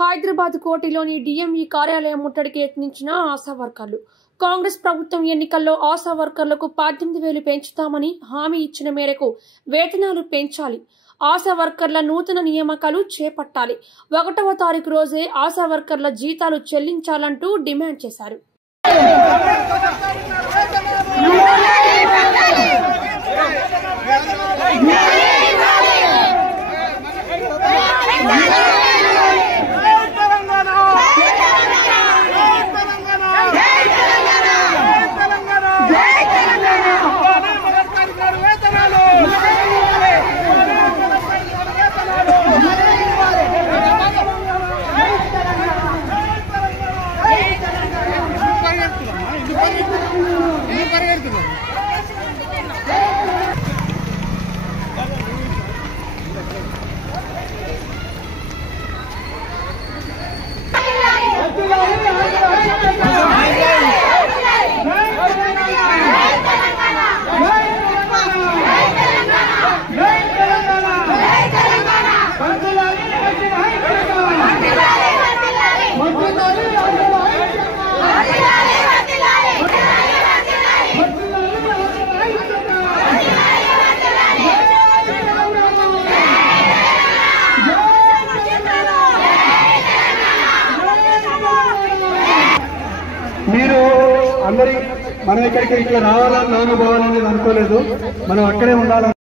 Hyderabad కోటిలోని DME కార్యాలయం ముట్టడికి యత్నించిన ఆశా వర్కర్లు. కాంగ్రెస్ ప్రభుత్వం ఎన్నికల్లో ఆశా వర్కర్లకు 18,000 పెంచుతామని హామీ ఇచ్చిన మేరకు వేతనాలు పెంచాలి. ఆశా వర్కర్ల నూతన నియామకాలు చేపట్టాలి. 1వ తారీఖు రోజే ఆశా వర్కర్ల జీతాలు చెల్లించాలంటూ డిమాండ్ చేశారు. మీరు అందరి మనం ఇక్కడికి ఇట్లా రావాలని నాన్న పోవాలనేది అనుకోలేదు. మనం అక్కడే ఉండాలని